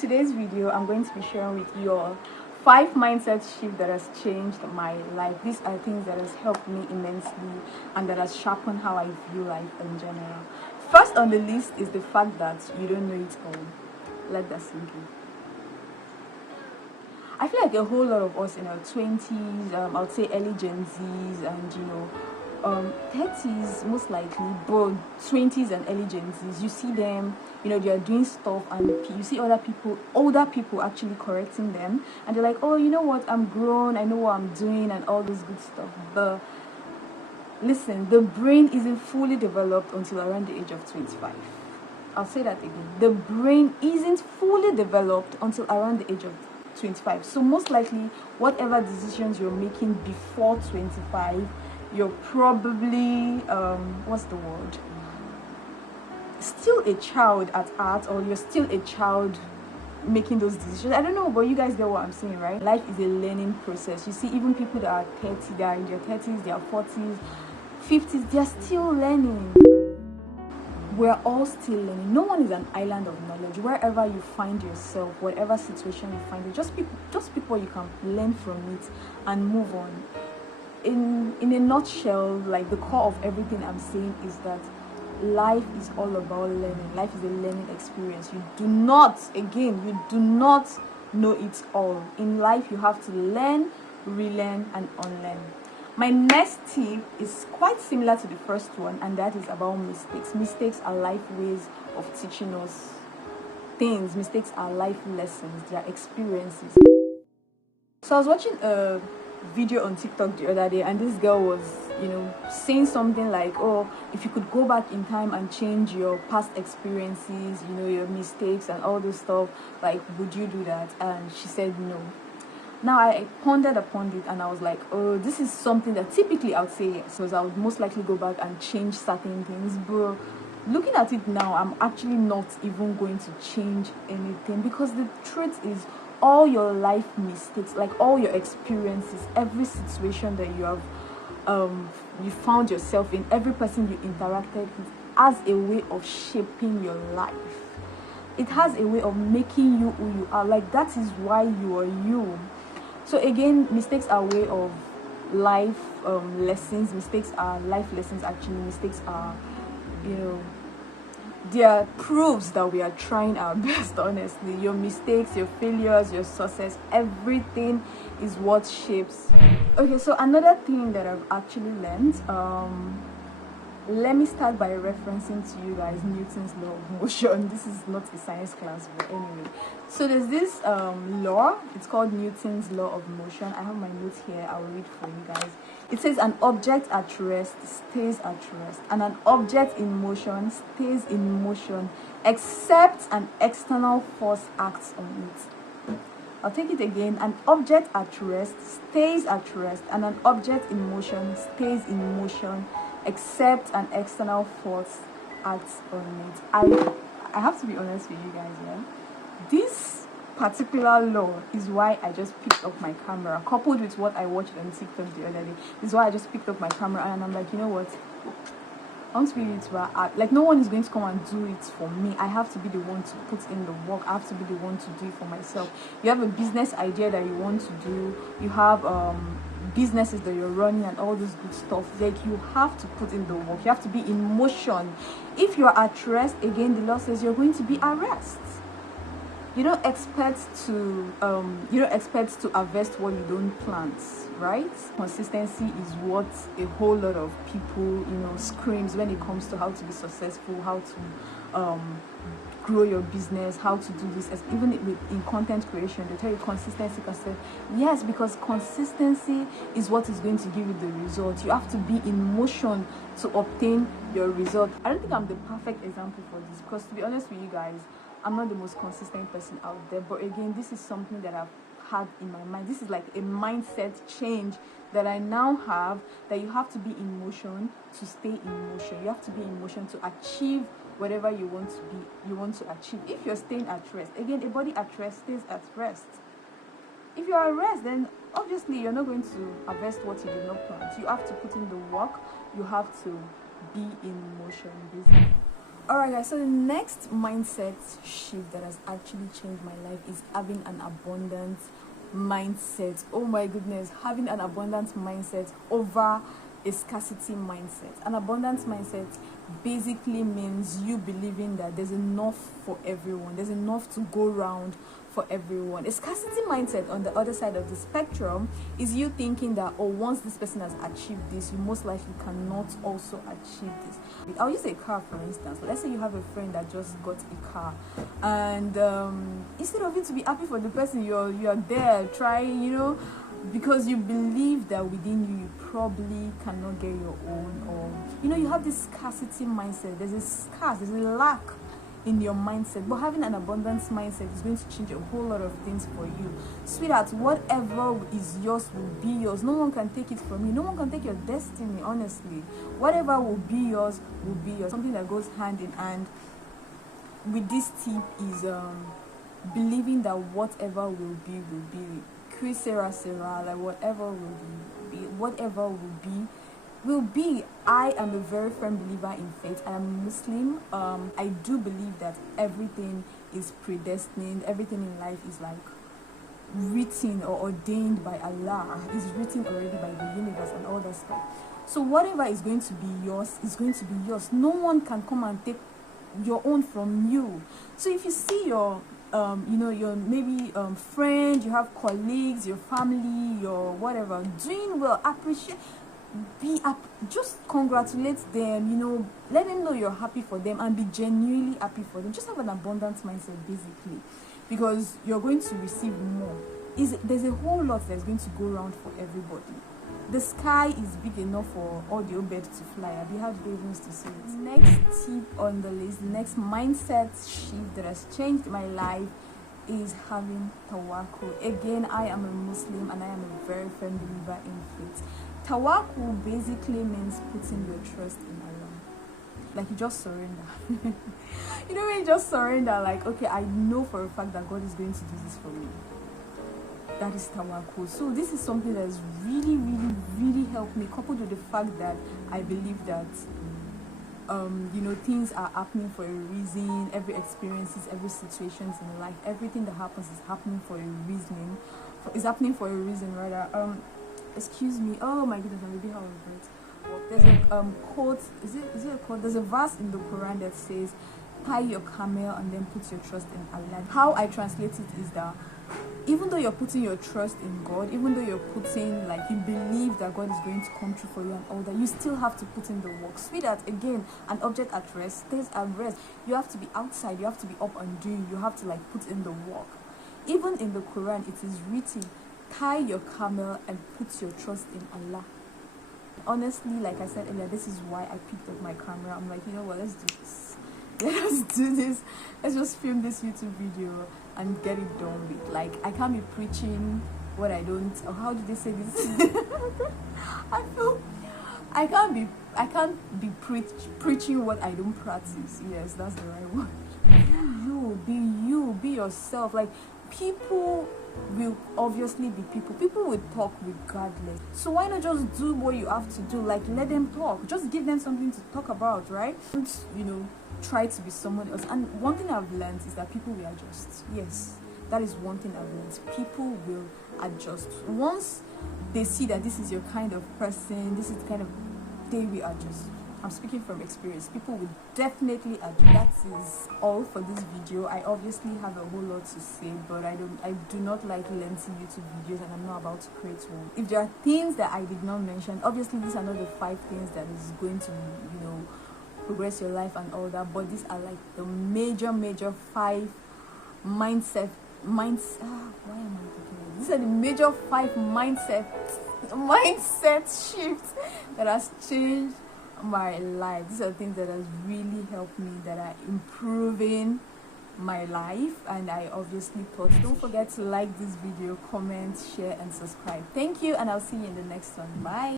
today's video, I'm going to be sharing with you all 5 mindset shift that has changed my life. These are things that has helped me immensely and that has sharpened how I view life in general. First on the list is the fact that you don't know it all. Let that sink in. I feel like a whole lot of us in our 20s, I would say early Gen Zs and 30s most likely, but 20s and early Gen Zs, you see them, they are doing stuff and you see older people actually correcting them, and they're like, oh, you know what, I'm grown, I know what I'm doing and all this good stuff. But listen, the brain isn't fully developed until around the age of 25. I'll say that again. The brain isn't fully developed until around the age of 25. So most likely, whatever decisions you're making before 25, you're probably still a child at heart, or you're still a child making those decisions. I don't know, but you guys get what I'm saying, right? Life is a learning process. You see, even people that are 30, they are in their 30s, their 40s, 50s, they're still learning. We're all still learning. No one is an island of knowledge. Wherever you find yourself, whatever situation you find, just pick what you can learn from it and move on. In a nutshell, like, the core of everything I'm saying is that life is all about learning. Life is a learning experience. You do not know it all. In life, you have to learn, relearn, and unlearn. My next tip is quite similar to the first one, and that is about mistakes. Mistakes are life ways of teaching us things. Mistakes are life lessons. They are experiences. So I was watching a video on TikTok the other day, and this girl was saying something like, oh, if you could go back in time and change your past experiences, your mistakes and all this stuff, like, would you do that? And she said no. Now I pondered upon it and I was like, oh, this is something that typically I would say yes, because I would most likely go back and change certain things. But looking at it now, I'm actually not even going to change anything, because the truth is, all your life mistakes, like all your experiences, every situation that you have you found yourself in, every person you interacted with, has a way of shaping your life. It has a way of making you who you are. Like, that is why you are you. So again, mistakes are a way of life lessons. Mistakes are life lessons. Actually, mistakes are they are proofs that we are trying our best. Honestly, your mistakes, your failures, your success, everything is what shapes. Okay, so another thing that I've actually learned, let me start by referencing to you guys Newton's law of motion. This is not a science class, but anyway. So there's this law. It's called Newton's law of motion. I have my notes here. I'll read for you guys. It says an object at rest stays at rest, and an object in motion stays in motion, except an external force acts on it. I'll take it again. An object at rest stays at rest, and an object in motion stays in motion, except an external force acts on it. I have to be honest with you guys, yeah? This particular law is why I just picked up my camera, coupled with what I watched on TikTok the other day. This is why I just picked up my camera and I'm like, you know what? I want to be YouTuber. Like, no one is going to come and do it for me. I have to be the one to put in the work. I have to be the one to do it for myself. You have a business idea that you want to do. You have businesses that you're running and all this good stuff. Like, you have to put in the work. You have to be in motion. If you're at rest, again, the law says you're going to be at rest. You don't expect to harvest what you don't plant, right? Consistency is what a whole lot of people screams when it comes to how to be successful, how to grow your business, how to do this. Even in content creation, they tell you consistency. Yes, because consistency is what is going to give you the result. You have to be in motion to obtain your result. I don't think I'm the perfect example for this, because to be honest with you guys, I'm not the most consistent person out there. But again, this is something that I've had in my mind. This is like a mindset change that I now have, that you have to be in motion to stay in motion. You have to be in motion to achieve whatever you want to achieve. If you're staying at rest, again, a body at rest stays at rest. If you're at rest, then obviously you're not going to harvest what you did not plant. You have to put in the work. You have to be in motion, basically. Alright guys, so the next mindset shift that has actually changed my life is having an abundant mindset. Oh my goodness, having an abundant mindset over a scarcity mindset. An abundance mindset basically means you believing that there's enough for everyone, there's enough to go around for everyone. A scarcity mindset on the other side of the spectrum is you thinking that, oh, once this person has achieved this, you most likely cannot also achieve this. I'll use a car for instance. Let's say you have a friend that just got a car, and instead of you to be happy for the person, you're there trying, because you believe that within you probably cannot get your own, or you have this scarcity mindset. There's a lack in your mindset. But having an abundance mindset is going to change a whole lot of things for you, sweetheart. Whatever is yours will be yours. No one can take it from you. No one can take your destiny, honestly. Whatever will be yours will be yours. Something that goes hand in hand with this tip is believing that whatever will be Sirour, like whatever will be. I am a very firm believer in faith. I am Muslim. I do believe that everything is predestined. Everything in life is like written or ordained by Allah. Is written already by the universe and all that stuff. So whatever is going to be yours is going to be yours. No one can come and take your own from you. So if you see your your maybe friend, you have colleagues, your family, your whatever doing well, appreciate, just congratulate them, let them know you're happy for them and be genuinely happy for them. Just have an abundant mindset basically, because you're going to receive more. There's a whole lot that's going to go around for everybody. The sky is big enough for all the birds to fly. Have you had ravens to see it? Next tip on the list, the next mindset shift that has changed my life is having tawakkul. Again, I am a Muslim and I am a very firm believer in faith. Tawakkul basically means putting your trust in Allah. Like you just surrender. When you just surrender, like, okay, I know for a fact that God is going to do this for me. That is tawakkul. So this is something that has really, really, really helped me, coupled with the fact that I believe that things are happening for a reason. Every experiences, every situations in life, everything that happens is happening for a reason. Excuse me. Oh my goodness, I'm a bit out of breath. There's a quote. Is it a quote? There's a verse in the Quran that says, "Tie your camel and then put your trust in Allah." How I translate it is that even though you're putting your trust in God, even though you're putting, like, you believe that God is going to come true for you and all that, you still have to put in the work. Sweetheart, again, an object at rest stays at rest. You have to be outside, you have to be up and doing, you have to like put in the work. Even in the Quran, it is written, tie your camel and put your trust in Allah. Honestly, like I said earlier, this is why I picked up my camera. I'm like, let's do this. Let's do this. Let's just film this YouTube video and get it done with. Like, I can't be preaching what I don't, or how do they say this? I can't be preaching what I don't practice. Yes, that's the right word. Be yourself. Like, people will obviously be people will talk regardless, so why not just do what you have to do? Like, let them talk, just give them something to talk about, right? Don't try to be someone else. And one thing I've learned is that people will adjust. Yes, that is one thing I've learned. People will adjust once they see that this is your kind of person, this is the kind of, they will adjust. I'm speaking from experience. People will definitely adjust. That is all for this video. I obviously have a whole lot to say, but I do not like lengthy YouTube videos, and I'm not about to create one. If there are things that I did not mention, obviously these are not the 5 things that is going to progress your life and all that, but these are like the major 5 mindset. Why am I talking like this? These are the major 5 mindset shifts that has changed my life. These are things that has really helped me, that are improving my life, and I obviously thought. Don't forget to like this video, comment, share and subscribe. Thank you, and I'll see you in the next one. Bye.